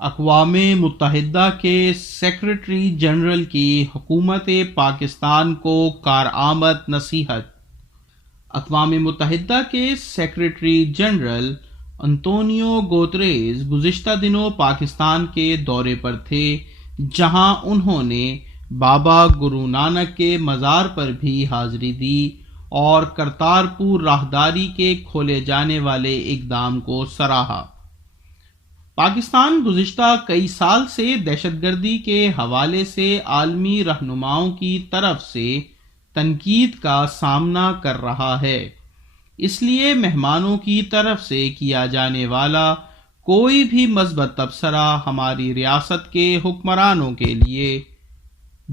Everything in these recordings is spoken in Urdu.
اقوام متحدہ کے سیکرٹری جنرل کی حکومت پاکستان کو کارآمد نصیحت۔ اقوام متحدہ کے سیکرٹری جنرل انطونیو گوتریز گزشتہ دنوں پاکستان کے دورے پر تھے، جہاں انہوں نے بابا گرو نانک کے مزار پر بھی حاضری دی اور کرتارپور راہداری کے کھولے جانے والے اقدام کو سراہا۔ پاکستان گزشتہ کئی سال سے دہشت گردی کے حوالے سے عالمی رہنماؤں کی طرف سے تنقید کا سامنا کر رہا ہے، اس لیے مہمانوں کی طرف سے کیا جانے والا کوئی بھی مثبت تبصرہ ہماری ریاست کے حکمرانوں کے لیے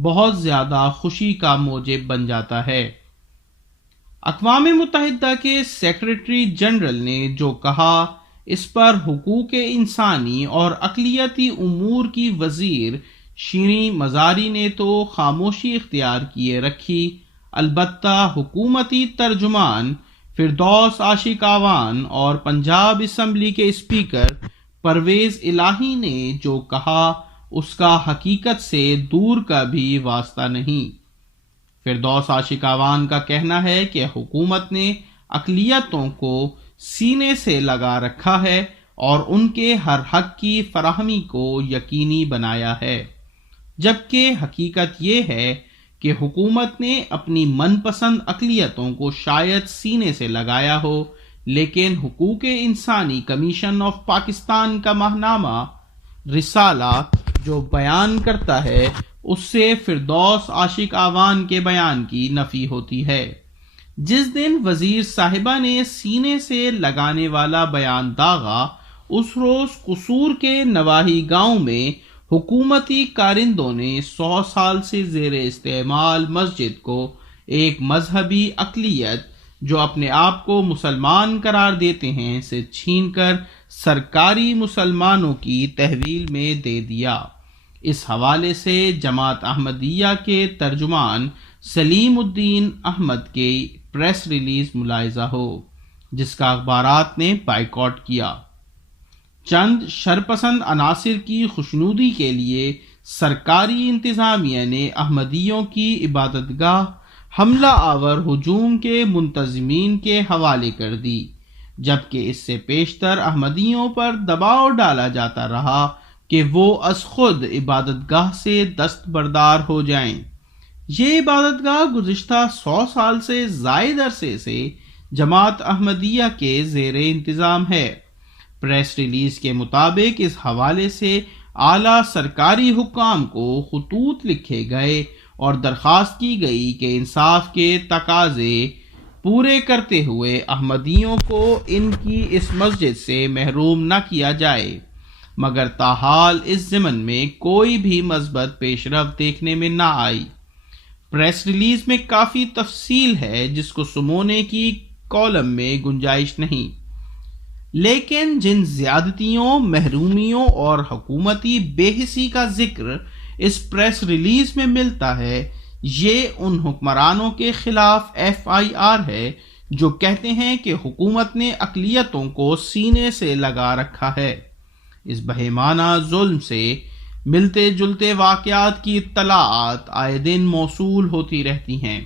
بہت زیادہ خوشی کا موجب بن جاتا ہے۔ اقوام متحدہ کے سیکرٹری جنرل نے جو کہا، اس پر حقوق انسانی اور اقلیتی امور کی وزیر شیریں مزاری نے تو خاموشی اختیار کیے رکھی، البتہ حکومتی ترجمان فردوس عاشق اعوان اور پنجاب اسمبلی کے اسپیکر پرویز الہی نے جو کہا اس کا حقیقت سے دور کا بھی واسطہ نہیں۔ فردوس عاشق اعوان کا کہنا ہے کہ حکومت نے اقلیتوں کو سینے سے لگا رکھا ہے اور ان کے ہر حق کی فراہمی کو یقینی بنایا ہے، جبکہ حقیقت یہ ہے کہ حکومت نے اپنی من پسند اقلیتوں کو شاید سینے سے لگایا ہو، لیکن حقوق انسانی کمیشن آف پاکستان کا ماہنامہ رسالہ جو بیان کرتا ہے، اس سے فردوس عاشق اعوان کے بیان کی نفی ہوتی ہے۔ جس دن وزیر صاحبہ نے سینے سے لگانے والا بیان داغا، اس روز قصور کے نواحی گاؤں میں حکومتی کارندوں نے 100 سال سے زیر استعمال مسجد کو ایک مذہبی اقلیت جو اپنے آپ کو مسلمان قرار دیتے ہیں سے چھین کر سرکاری مسلمانوں کی تحویل میں دے دیا۔ اس حوالے سے جماعت احمدیہ کے ترجمان سلیم الدین احمد کی پریس ریلیز ملاحظہ ہو، جس کا اخبارات نے بائیکاٹ کیا۔ چند شرپسند عناصر کی خوشنودی کے لیے سرکاری انتظامیہ نے احمدیوں کی عبادت گاہ حملہ آور ہجوم کے منتظمین کے حوالے کر دی، جبکہ اس سے پیشتر احمدیوں پر دباؤ ڈالا جاتا رہا کہ وہ از خود عبادت گاہ سے دستبردار ہو جائیں۔ یہ عبادت گاہ گزشتہ 100 سال سے زائد عرصے سے جماعت احمدیہ کے زیر انتظام ہے۔ پریس ریلیز کے مطابق اس حوالے سے اعلیٰ سرکاری حکام کو خطوط لکھے گئے اور درخواست کی گئی کہ انصاف کے تقاضے پورے کرتے ہوئے احمدیوں کو ان کی اس مسجد سے محروم نہ کیا جائے، مگر تاحال اس ضمن میں کوئی بھی مثبت پیش رفت دیکھنے میں نہ آئی۔ پریس ریلیز میں کافی تفصیل ہے جس کو سمونے کی کالم میں گنجائش نہیں، لیکن جن زیادتیوں، محرومیوں اور حکومتی بے حسی کا ذکر اس پریس ریلیز میں ملتا ہے، یہ ان حکمرانوں کے خلاف FIR ہے جو کہتے ہیں کہ حکومت نے اقلیتوں کو سینے سے لگا رکھا ہے۔ اس بہیمانہ ظلم سے ملتے جلتے واقعات کی اطلاعات آئے دن موصول ہوتی رہتی ہیں۔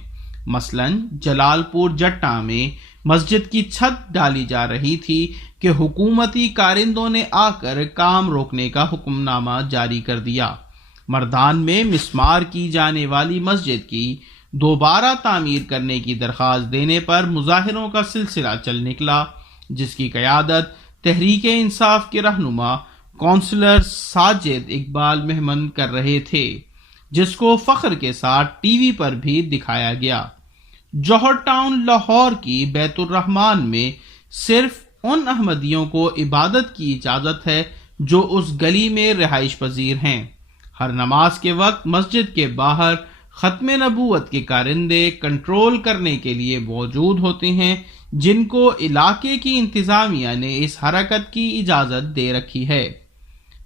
مثلاً جلال پور جٹا میں مسجد کی چھت ڈالی جا رہی تھی کہ حکومتی کارندوں نے آ کر کام روکنے کا حکم نامہ جاری کر دیا۔ مردان میں مسمار کی جانے والی مسجد کی دوبارہ تعمیر کرنے کی درخواست دینے پر مظاہروں کا سلسلہ چل نکلا، جس کی قیادت تحریک انصاف کے رہنما کونسلر ساجد اقبال مہمن کر رہے تھے، جس کو فخر کے ساتھ ٹی وی پر بھی دکھایا گیا۔ جوہر ٹاؤن لاہور کی بیت الرحمن میں صرف ان احمدیوں کو عبادت کی اجازت ہے جو اس گلی میں رہائش پذیر ہیں۔ ہر نماز کے وقت مسجد کے باہر ختم نبوت کے کارندے کنٹرول کرنے کے لیے موجود ہوتے ہیں، جن کو علاقے کی انتظامیہ نے اس حرکت کی اجازت دے رکھی ہے۔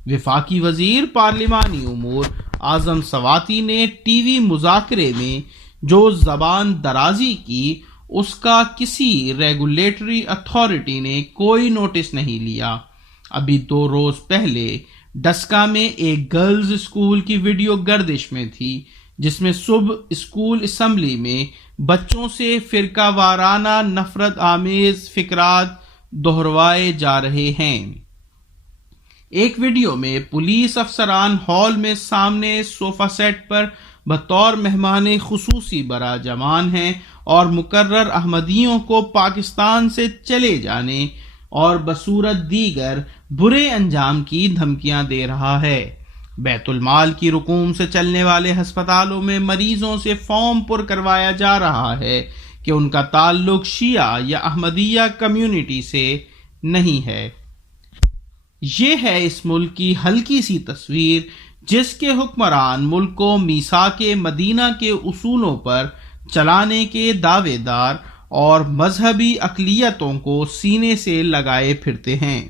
وفاقی وزیر پارلیمانی امور اعظم سواتی نے ٹی وی مذاکرے میں جو زبان درازی کی، اس کا کسی ریگولیٹری اتھارٹی نے کوئی نوٹس نہیں لیا۔ ابھی 2 روز پہلے ڈسکا میں ایک گرلز اسکول کی ویڈیو گردش میں تھی جس میں صبح اسکول اسمبلی میں بچوں سے فرقہ وارانہ نفرت آمیز فقرات دہروائے جا رہے ہیں۔ ایک ویڈیو میں پولیس افسران ہال میں سامنے صوفہ سیٹ پر بطور مہمان خصوصی براجمان ہیں اور مقرر احمدیوں کو پاکستان سے چلے جانے اور بصورت دیگر برے انجام کی دھمکیاں دے رہا ہے۔ بیت المال کی رقوم سے چلنے والے ہسپتالوں میں مریضوں سے فارم پر کروایا جا رہا ہے کہ ان کا تعلق شیعہ یا احمدیہ کمیونٹی سے نہیں ہے۔ یہ ہے اس ملک کی ہلکی سی تصویر جس کے حکمران ملک کو میثاق مدینہ کے اصولوں پر چلانے کے دعوے دار اور مذہبی اقلیتوں کو سینے سے لگائے پھرتے ہیں۔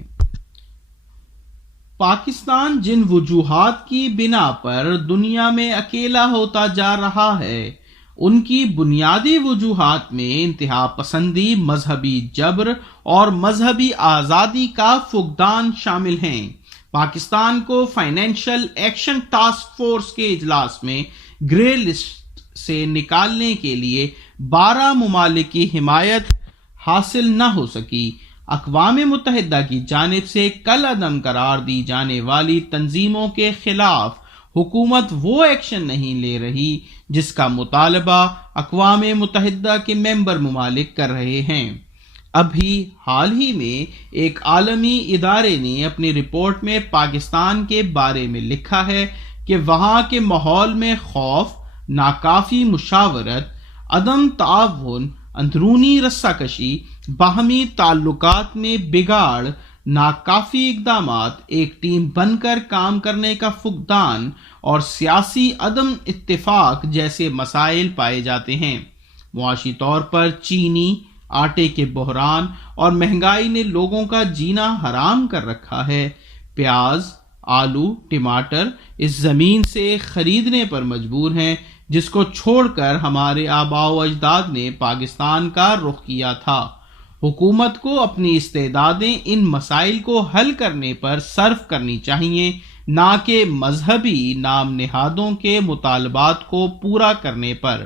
پاکستان جن وجوہات کی بنا پر دنیا میں اکیلا ہوتا جا رہا ہے ان کی بنیادی وجوہات میں انتہا پسندی، مذہبی جبر اور مذہبی آزادی کا فقدان شامل ہیں۔ پاکستان کو فائنینشل ایکشن ٹاسک فورس کے اجلاس میں گرے لسٹ سے نکالنے کے لیے 12 ممالک کی حمایت حاصل نہ ہو سکی۔ اقوام متحدہ کی جانب سے کالعدم قرار دی جانے والی تنظیموں کے خلاف حکومت وہ ایکشن نہیں لے رہی جس کا مطالبہ اقوام متحدہ کے ممبر ممالک کر رہے ہیں۔ ابھی حال ہی میں ایک عالمی ادارے نے اپنی رپورٹ میں پاکستان کے بارے میں لکھا ہے کہ وہاں کے ماحول میں خوف، ناکافی مشاورت، عدم تعاون، اندرونی رسہ کشی، باہمی تعلقات میں بگاڑ، ناکافی اقدامات، ایک ٹیم بن کر کام کرنے کا فقدان اور سیاسی عدم اتفاق جیسے مسائل پائے جاتے ہیں۔ معاشی طور پر چینی، آٹے کے بحران اور مہنگائی نے لوگوں کا جینا حرام کر رکھا ہے۔ پیاز، آلو، ٹماٹر اس زمین سے خریدنے پر مجبور ہیں جس کو چھوڑ کر ہمارے آباء و اجداد نے پاکستان کا رخ کیا تھا۔ حکومت کو اپنی استعدادیں ان مسائل کو حل کرنے پر صرف کرنی چاہیے، نہ کہ مذہبی نام نہادوں کے مطالبات کو پورا کرنے پر۔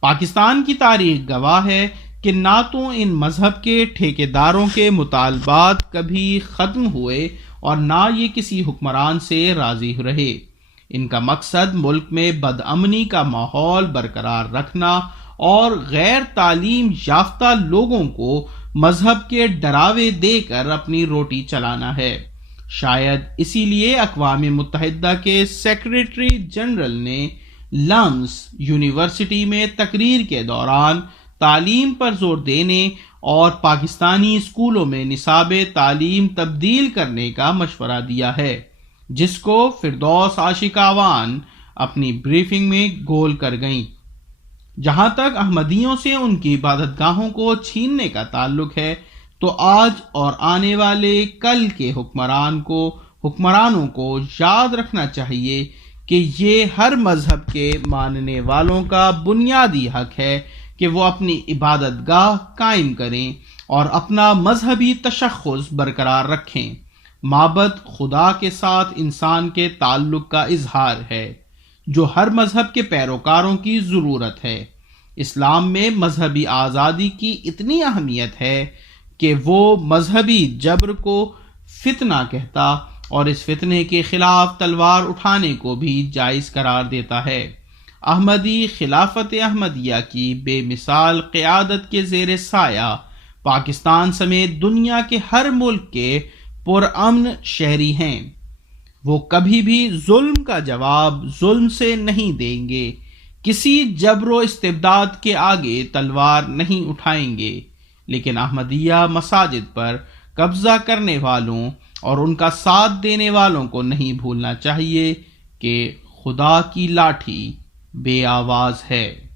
پاکستان کی تاریخ گواہ ہے کہ نہ تو ان مذہب کے ٹھیکیداروں کے مطالبات کبھی ختم ہوئے اور نہ یہ کسی حکمران سے راضی رہے۔ ان کا مقصد ملک میں بدامنی کا ماحول برقرار رکھنا اور غیر تعلیم یافتہ لوگوں کو مذہب کے ڈراوے دے کر اپنی روٹی چلانا ہے۔ شاید اسی لیے اقوام متحدہ کے سیکریٹری جنرل نے لمس یونیورسٹی میں تقریر کے دوران تعلیم پر زور دینے اور پاکستانی اسکولوں میں نصاب تعلیم تبدیل کرنے کا مشورہ دیا ہے، جس کو فردوس عاشقاوان اپنی بریفنگ میں گول کر گئیں۔ جہاں تک احمدیوں سے ان کی عبادت گاہوں کو چھیننے کا تعلق ہے تو آج اور آنے والے کل کے حکمرانوں کو یاد رکھنا چاہیے کہ یہ ہر مذہب کے ماننے والوں کا بنیادی حق ہے کہ وہ اپنی عبادت گاہ قائم کریں اور اپنا مذہبی تشخص برقرار رکھیں۔ معبد خدا کے ساتھ انسان کے تعلق کا اظہار ہے جو ہر مذہب کے پیروکاروں کی ضرورت ہے۔ اسلام میں مذہبی آزادی کی اتنی اہمیت ہے کہ وہ مذہبی جبر کو فتنہ کہتا اور اس فتنے کے خلاف تلوار اٹھانے کو بھی جائز قرار دیتا ہے۔ احمدی خلافت احمدیہ کی بے مثال قیادت کے زیر سایہ پاکستان سمیت دنیا کے ہر ملک کے پرامن شہری ہیں۔ وہ کبھی بھی ظلم کا جواب ظلم سے نہیں دیں گے، کسی جبر و استبداد کے آگے تلوار نہیں اٹھائیں گے، لیکن احمدیہ مساجد پر قبضہ کرنے والوں اور ان کا ساتھ دینے والوں کو نہیں بھولنا چاہیے کہ خدا کی لاٹھی بے آواز ہے۔